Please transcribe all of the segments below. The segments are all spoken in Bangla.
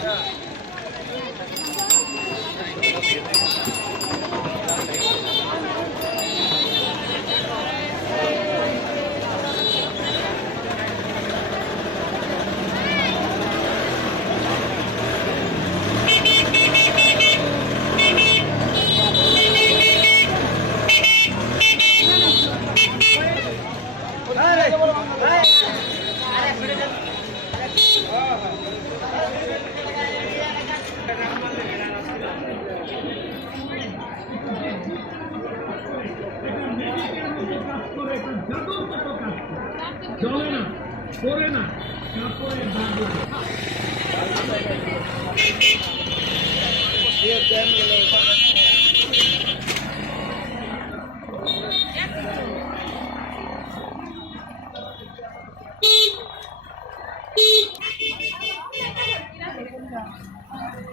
Thank you. চলে না করে না তারপরে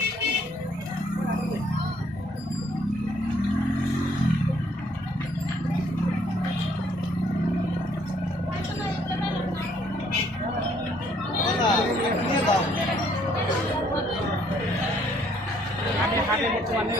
Thank you. বর্তমানে